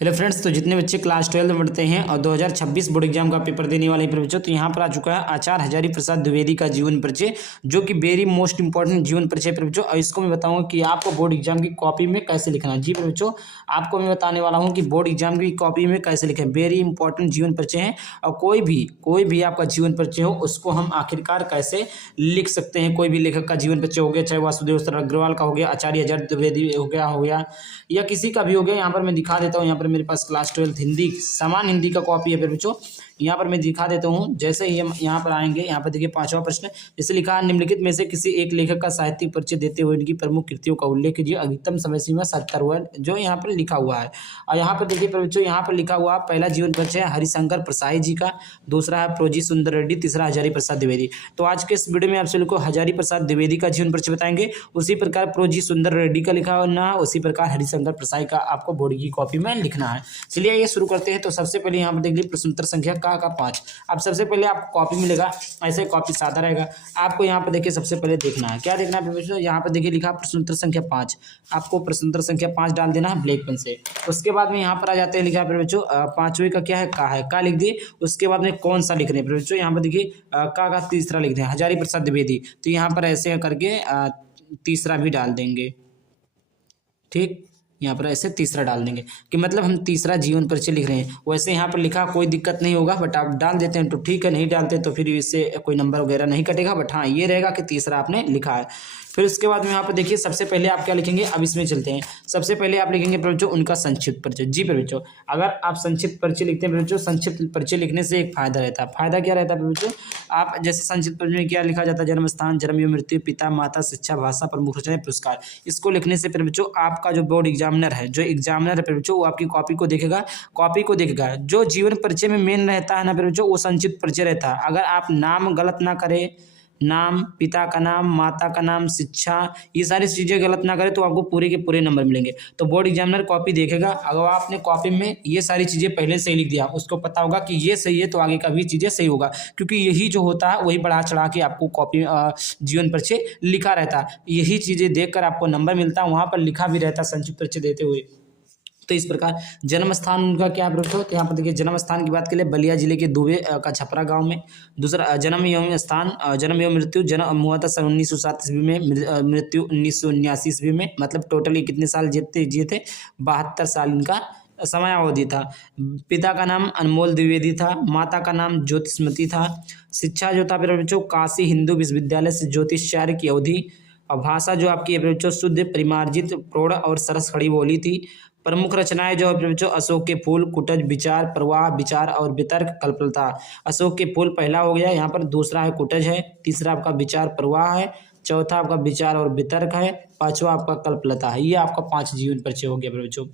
Hello friends, तो जितने बच्चे क्लास 12 में पढ़ते हैं और 2026 बोर्ड एग्जाम का पेपर देने वाले हैं बच्चों, तो यहाँ पर आ चुका है आचार्य हजारी प्रसाद द्विवेदी का जीवन परिचय, जो कि वेरी मोस्ट इंपॉर्टेंट जीवन परिचय बच्चों। और इसको मैं बताऊंगा कि आपको बोर्ड एग्जाम की कॉपी में कैसे लिखना है। जी बच्चों, आपको मैं बताने वाला हूँ कि बोर्ड एग्जाम की कॉपी में कैसे लिखें। वेरी इंपॉर्टेंट जीवन परिचय है, और कोई भी आपका जीवन परिचय हो उसको हम आखिरकार कैसे लिख सकते हैं। कोई भी लेखक का जीवन परिचय हो गया, चाहे वासुदेव शरद अग्रवाल का हो गया, आचार्य हजारी द्विवेदी हो गया या किसी का भी हो गया। यहाँ पर मैं दिखा देता हूँ। यहाँ पर मेरे पास क्लास 12 हिंदी समान हिंदी का कॉपी है फिर बच्चों। यहाँ पर मैं दिखा देता हूँ। जैसे ही हम यहाँ पर आएंगे, यहाँ पर देखिए पांचवा प्रश्न, जैसे लिखा है, निम्नलिखित में से किसी एक लेखक का साहित्यिक परिचय देते हुए इनकी प्रमुख कृतियों का उल्लेख कीजिए। अधिकतम समय सीमा 70 वर्ष, जो यहाँ पर लिखा हुआ है। और यहाँ पर देखिए बच्चों, यहाँ पर लिखा हुआ पहला जीवन परिचय हरिशंकर प्रसाई जी का, दूसरा है प्रोजी सुंदर रेड्डी, तीसरा हजारी प्रसाद द्विवेदी। तो आज के इस वीडियो में आप सभी को हजारी प्रसाद द्विवेदी का जीवन परिचय बताएंगे। उसी प्रकार प्रोजी सुंदर रेड्डी का लिखा होना है, उसी प्रकार हरिशंकर प्रसाई का आपको बोर्ड की कॉपी में लिखना है। चलिए ये शुरू करते हैं। तो सबसे पहले यहाँ पर देख लीजिए प्रश्न उत्तर संख्या का 5। अब सबसे पहले आपको कॉपी मिलेगा, ऐसे कॉपी सादा रहेगा। आपको यहाँ पर देखिए सबसे पहले देखना है, क्या देखना है बच्चों, यहाँ पर देखिए लिखा प्रश्न उत्तर संख्या 5। आपको प्रश्न उत्तर संख्या 5 डाल देना है ब्लैक पेन से। उसके बाद में यहाँ पर आ जाते हैं, लिखा है बच्चों पांचवें का क्या है, का लिख दिए। उसके बाद में कौन सा लिख रहे हैं बच्चों, यहाँ पर देखिए का तीसरा लिख दें, हजारी प्रसाद द्विवेदी। तो यहाँ पर ऐसे करके तीसरा भी डाल देंगे। ठीक, यहाँ पर ऐसे तीसरा डाल देंगे कि मतलब हम तीसरा जीवन परिचय लिख रहे हैं। वैसे यहाँ पर लिखा कोई दिक्कत नहीं होगा, बट आप डाल देते हैं तो ठीक है, नहीं डालते तो फिर इससे कोई नंबर वगैरह नहीं कटेगा। बट हाँ, ये रहेगा कि तीसरा आपने लिखा है। फिर उसके बाद में यहाँ पर देखिए सबसे पहले आप क्या लिखेंगे, अब इसमें चलते हैं। सबसे पहले आप लिखेंगे बच्चों उनका संक्षिप्त परिचय। जी बच्चों, अगर आप संक्षिप्त परिचय लिखते हैं बच्चों, संक्षिप्त परिचय लिखने से एक फायदा रहता है। फायदा क्या रहता है बच्चों, आप जैसे संक्षिप्त परिचय में क्या लिखा जाता है, जन्म स्थान, जन्म एवं मृत्यु, पिता माता, शिक्षा, भाषा, प्रमुख रचना, पुरस्कार। इसको लिखने से फिर बच्चों आपका जो बोर्ड एग्जामिनर है, बच्चों वो आपकी कॉपी को देखेगा। जो जीवन परिचय में मेन रहता है ना बच्चों, वो संक्षिप्त परिचय रहता है। अगर आप नाम गलत ना करें, नाम, पिता का नाम, माता का नाम, शिक्षा, ये सारी चीज़ें गलत ना करें तो आपको पूरे के पूरे नंबर मिलेंगे। तो बोर्ड एग्जामिनर कॉपी देखेगा। अगर आपने कॉपी में ये सारी चीज़ें पहले से ही लिख दिया, उसको पता होगा कि ये सही है तो आगे का भी चीज़ें सही होगा, क्योंकि यही जो होता है वही बढ़ा चढ़ा के आपको कॉपी जीवन परिचय लिखा रहता है। यही चीज़ें देखकर आपको नंबर मिलता है, वहाँ पर लिखा भी रहता है संक्षिप्त परिचय देते हुए। तो इस प्रकार जन्म स्थान उनका क्या रखो, तो यहाँ पर देखिए जन्म स्थान की बात के लिए बलिया जिले के दुबे का छपरा गांव में। दूसरा जन्म एवं स्थान, जन्म एवं मृत्यु, जन्म हुआ था सन 1907 ईस्वी में, मृत्यु 1979 ईस्वी में। मतलब टोटली कितने साल जिए थे, 72 साल इनका समयावधि था। पिता का नाम अनमोल द्विवेदी था, माता का नाम ज्योतिषमती था। शिक्षा जो था बच्चों काशी हिंदू विश्वविद्यालय से ज्योतिषाचार्य की अवधि। और भाषा जो आपकी बच्चों शुद्ध, परिमार्जित, प्रौढ़ और सरस खड़ी बोली थी। प्रमुख रचनाएं जो है बच्चों अशोक के फूल, कुटज, विचार, प्रवाह, विचार और वितर्क, कल्पलता। अशोक के फूल पहला हो गया यहाँ पर, दूसरा है कुटज है, तीसरा आपका विचार प्रवाह है, चौथा आपका विचार और वितर्क है, पांचवा आपका कल्पलता है। ये आपका 5 जीवन परिचय हो गया बच्चों,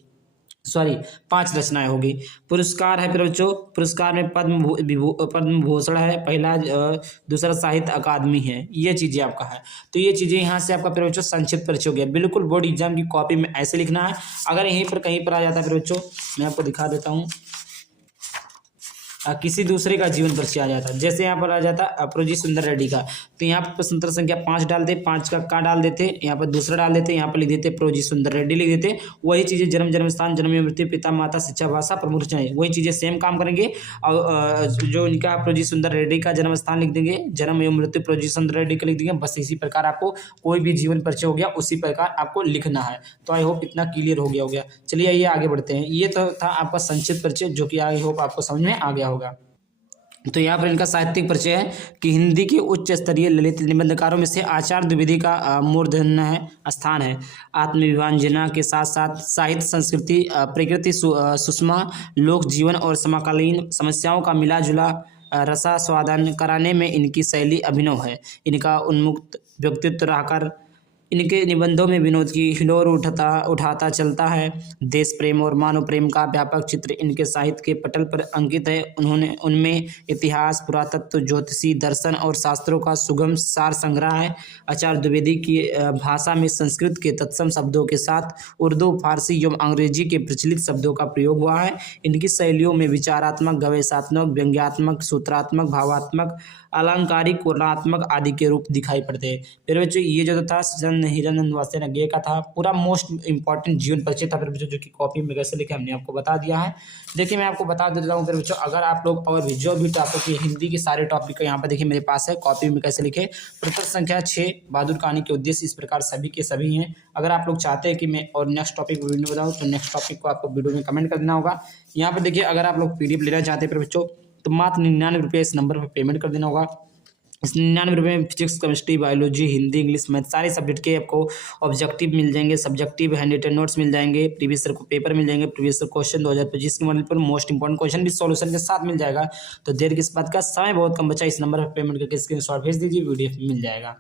5 रचनाएं होगी। पुरस्कार है बच्चों, पुरस्कार में पद्म भूषण है पहला, दूसरा साहित्य अकादमी है। ये चीज़ें आपका है। तो ये चीज़ें यहाँ से आपका बच्चों संक्षिप्त परिचय हो गया। बिल्कुल बोर्ड एग्जाम की कॉपी में ऐसे लिखना है। अगर यहीं पर कहीं पर आ जाता है बच्चों, मैं आपको दिखा देता हूँ, किसी दूसरे का जीवन परिचय आ जाता, जैसे यहाँ पर आ जाता प्रोजी सुंदर रेड्डी का, तो यहाँ पर प्रश्न उत्तर संख्या 5 डालते, 5 का डाल देते, यहाँ पर दूसरा डाल देते, यहाँ पर लिख देते प्रोजी सुंदर रेड्डी लिख देते। वही चीज़ें जन्म स्थान, जन्म एवं मृत्यु, पिता माता, शिक्षा, भाषा, प्रमुख रचनाएं, वही चीज़ें सेम काम करेंगे। और जो इनका प्रोजी सुंदर रेड्डी का जन्म स्थान लिख देंगे, जन्म एवं मृत्यु प्रोजी सुंदर रेड्डी का लिख देंगे। बस इसी प्रकार आपको कोई भी जीवन परिचय हो गया उसी प्रकार आपको लिखना है। तो आई होप इतना क्लियर हो गया। चलिए ये आगे बढ़ते हैं। ये तो था आपका संक्षिप्त परिचय, जो कि आई होप आपको समझ में आ गया होगा। तो यहाँ पर इनका साहित्यिक परिचय है कि हिंदी के उच्च स्तरीय ललित निबंधकारों में से आचार्य द्विवेदी का मूर्धन्य है स्थान है। आत्मविभाजना के साथ साथ साहित्य, संस्कृति, प्रकृति, सुषमा, लोक जीवन और समकालीन समस्याओं का मिला जुला रसास्वादन कराने में इनकी शैली अभिनव है। इनका उन्मुक्त व्यक्तित्व रहकर इनके निबंधों में विनोद की हिलोर उठाता चलता है। देश प्रेम और मानव प्रेम का व्यापक चित्र इनके साहित्य के पटल पर अंकित है। उनमें इतिहास, पुरातत्व, ज्योतिषी, दर्शन और शास्त्रों का सुगम सार संग्रह है। आचार्य द्विवेदी की भाषा में संस्कृत के तत्सम शब्दों के साथ उर्दू, फारसी एवं अंग्रेजी के प्रचलित शब्दों का प्रयोग हुआ है। इनकी शैलियों में विचारात्मक, गवेषात्मक, व्यंग्यात्मक, सूत्रात्मक, भावात्मक, अलंकारिक, वर्णनात्मक आदि के रूप दिखाई पड़ते हैं। फिर बच्चों ये जो था सन हीरानंद वासे नगे का था। पूरा मोस्ट इंपॉर्टेंट जीवन परिचय था फिर बच्चों, जो कि कॉपी में कैसे लिखे हमने आपको बता दिया है। देखिए मैं आपको बता देता हूँ फिर बच्चों, अगर आप लोग और भी जो भी टॉपिक हिंदी के सारे टॉपिक यहाँ पर देखिए मेरे पास है, कॉपी में कैसे लिखे। प्रश्न संख्या 6 बहादुर कहानी के उद्देश्य इस प्रकार सभी के सभी हैं। अगर आप लोग चाहते हैं कि मैं और नेक्स्ट टॉपिक वीडियो बताऊँ तो नेक्स्ट टॉपिक को आपको वीडियो में कमेंट कर देना होगा। यहाँ पर देखिए अगर आप लोग PDF लेना चाहते हैं फिर बच्चों तो मात्र 99 रुपये इस नंबर पर पेमेंट कर देना होगा। इस 99 रुपये में physics, chemistry, biology, Hindi, English, math सारे सब्जेक्ट के आपको ऑब्जेक्टिव मिल जाएंगे, सब्जेक्टिव हैंड रिटन नोट्स मिल जाएंगे, प्रीवियस ईयर को पेपर मिल जाएंगे, प्रीवियस ईयर क्वेश्चन 2025 के मॉडल पर मोस्ट इंपॉर्टेंट क्वेश्चन भी सॉल्यूशन के साथ मिल जाएगा। तो देर किस बात का, समय बहुत कम बचा, इस नंबर पर पेमेंट करके स्क्रीनशॉट भेज दीजिए, PDF मिल जाएगा।